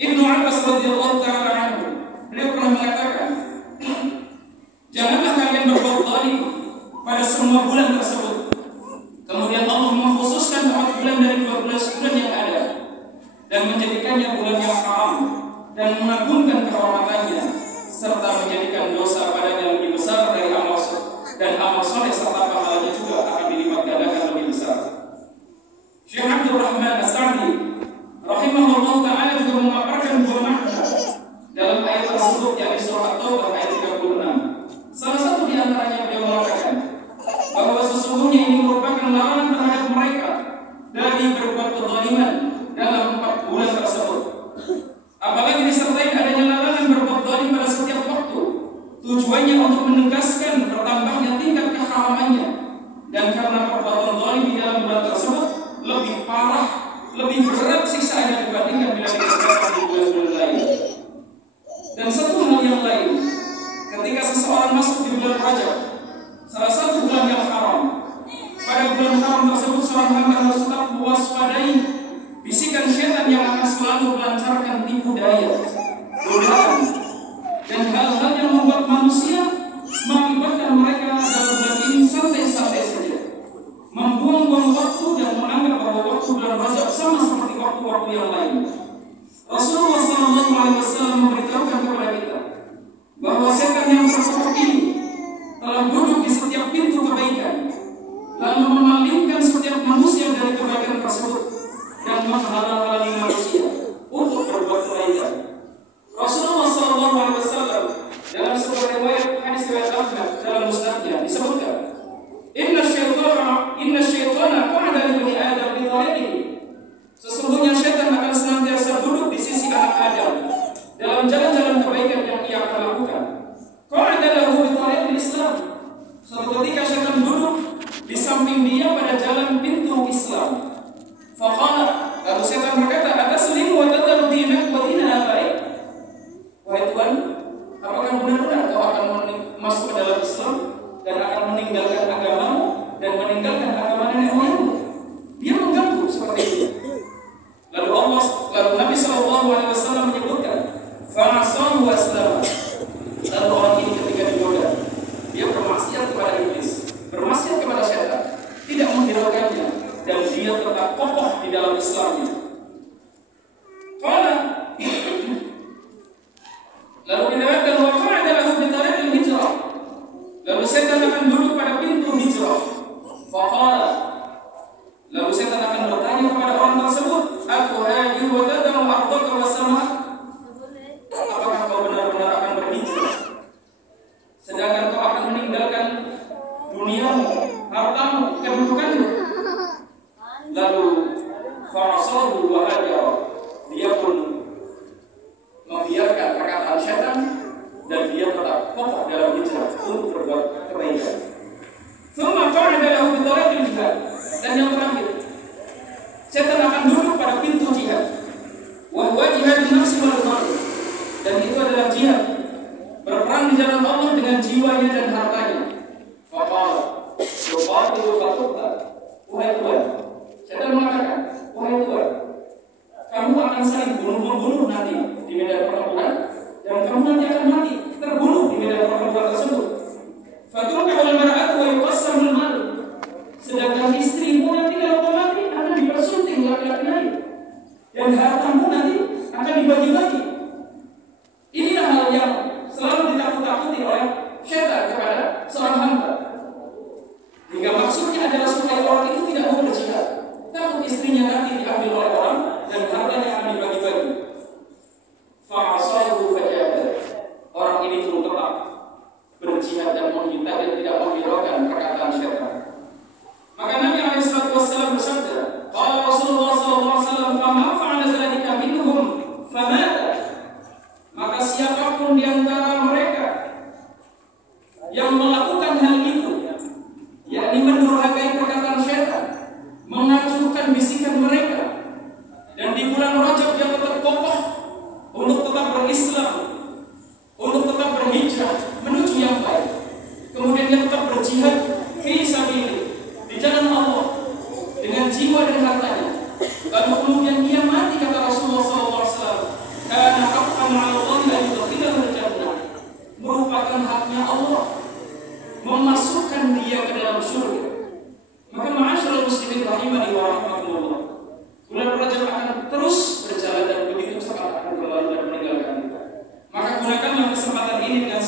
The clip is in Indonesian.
Ibnu Abbas radhiyallahu taala anhu, beliau pernah mengatakan, janganlah kalian berbuat zalim pada semua bulan tersebut. Kemudian Allah mengkhususkan 4 bulan dari 12 bulan yang ada dan menjadikannya bulan yang haram dan mengagungkan kehormatannya serta menjadikan dosa padanya lebih besar dari amal dan amal soleh serta pahalanya juga akan dilipat gandakan lebih besar. Syekh Abdul Rahman As-Sa'di rahimahullah ta'ala juga memaparkan 2 makna dalam ayat tersebut, yakni surah At-Taubah ayat 36. Salah satu di antaranya beliau mengatakan bahwa sesungguhnya ini merupakan larangan terhadap mereka dari berbuat kezaliman dalam 4 bulan tersebut. Apalagi disertai adanya larangan berbuat zalim pada setiap waktu, tujuannya untuk menegaskan bertambahnya tingkat keharamannya, dan karena perbuatan zalim di dalam bulan tersebut lebih parah, lebih berat siksaannya dibandingkan bila dikerjakan di bulan-bulan lain. Dan satu hal yang lain, ketika seseorang masuk di bulan Rajab, salah satu bulan yang haram, pada bulan haram tersebut seorang hamba harus tetap mewaspadai bisikan syaitan yang akan selalu melancarkan tipu daya, godaan, dan hal-hal yang membuat manusia mengakibatkan mereka dalam bulan ini santai-santai saja, membuang-buang waktu dan menganggap bahwa waktu bulan Rajab sama seperti waktu-waktu yang lain. Rasulullah SAW memberitahukan kepada kita bahwa setan yang terkutuk ini telah duduk di setiap pintu kebaikan, lalu memalingkan setiap manusia dari kebaikan tersebut dan menghalang-halangi manusia untuk berbuat kebaikan. Rasulullah SAW dalam sebuah riwayat hadis riwayat Ahmad dalam musnadnya disebutkan, Inna syaitana qa'ada li bani Adam bi tariqihi. Sesungguhnya syaitan akan senantiasa duduk di sisi anak Adam dalam jalan-jalan kebaikan yang ia akan lakukan. Qa'ada lahu bi tariqil Islam. Suatu ketika syaitan duduk di samping dia pada jalan pintu Islam. Faqala, lalu syaitan berkata, ataslim wa tadaru dinak wa dina abaik. Wahai Tuhan, apakah benar-benar kau akan masuk ke dalam Islam dan akan meninggalkan agamamu dan meninggalkan agama nenek moyangmu? Dia mengganggu seperti itu. Lalu Nabi SAW menyebutkan, fa'asahu waslama. Lalu orang ini ketika digoda, dia bermaksiat kepada iblis, bermaksiat kepada syaitan, tidak menghiraukannya, dan dia tetap kokoh di dalam Islamnya. Lalu diriwayatkan wa qa'ada lahu bi tariqil hijrah. Lalu setan akan duduk pada pintu hijrah. Faqala, lalu setan akan bertanya kepada orang tersebut, aku haji wa tadaru ardaka wa sama'. Apakah kau benar-benar akan berhijrah, sedangkan kau akan meninggalkan duniamu, hartamu, kedudukanmu? Lalu farasahu wa hajara, dia pun membiarkan perkataan syaitan dan dia tetap kokoh dalam hijrah untuk berbuat kebaikan. Thumma qa'ada lahu bi tariqil jihad. Dan yang terakhir, syaitan akan duduk pada pintu jihad. Wa huwa jihadun nafsi wal mali. Dan itu adalah jihad, berperang di jalan Allah dengan jiwanya dan hartanya. Faqala, yuqatilu fatuqtal. Wahai Tuhan, syaitan mengatakan, wahai Tuhan, kamu akan saling bunuh-bunuh nanti di medan pertempuran, dan kamu nanti akan mati terbunuh di medan pertempuran tersebut. Faturka wal mar'atu wa yuqassamul mal. Sedangkan istrimu nanti kalau kau mati akan dipersunting laki-laki lain, dan hartamu nanti akan dibagi-bagi. Inilah hal yang selalu ditakut-takuti oleh syaitan kepada seorang hamba. Hingga maksudnya adalah supaya orang itu tidak mau berjihad, takut istrinya nanti diambil oleh orang dan hartanya akan dibagi-bagi. Fa'asahu fajada. Orang ini pun tetap berjihad dan menghindar dan tidak menghiraukan perkataan syaitan. Maka Nabi SAW bersabda, qala Rasulullah SAW, fama fa'ala dzalika minhum famata. Maka siapapun di antara mereka yang melakukan hal itu, yakni mendurhakai perkataan syaitan, mengacungkan bisikan mereka, dan di bulan Rajab dia tetap kokoh untuk tetap berislam, untuk tetap berhijrah menuju yang baik, kemudian dia tetap berjihad fi sabilillah di jalan Allah dengan jiwa dan hartanya, lalu kemudian dia mati, kata Rasulullah SAW, Bulan Rajab akan terus berjalan dan begitu cepat akan berlalu dan meninggalkan kita. Maka gunakanlah kesempatan ini dengan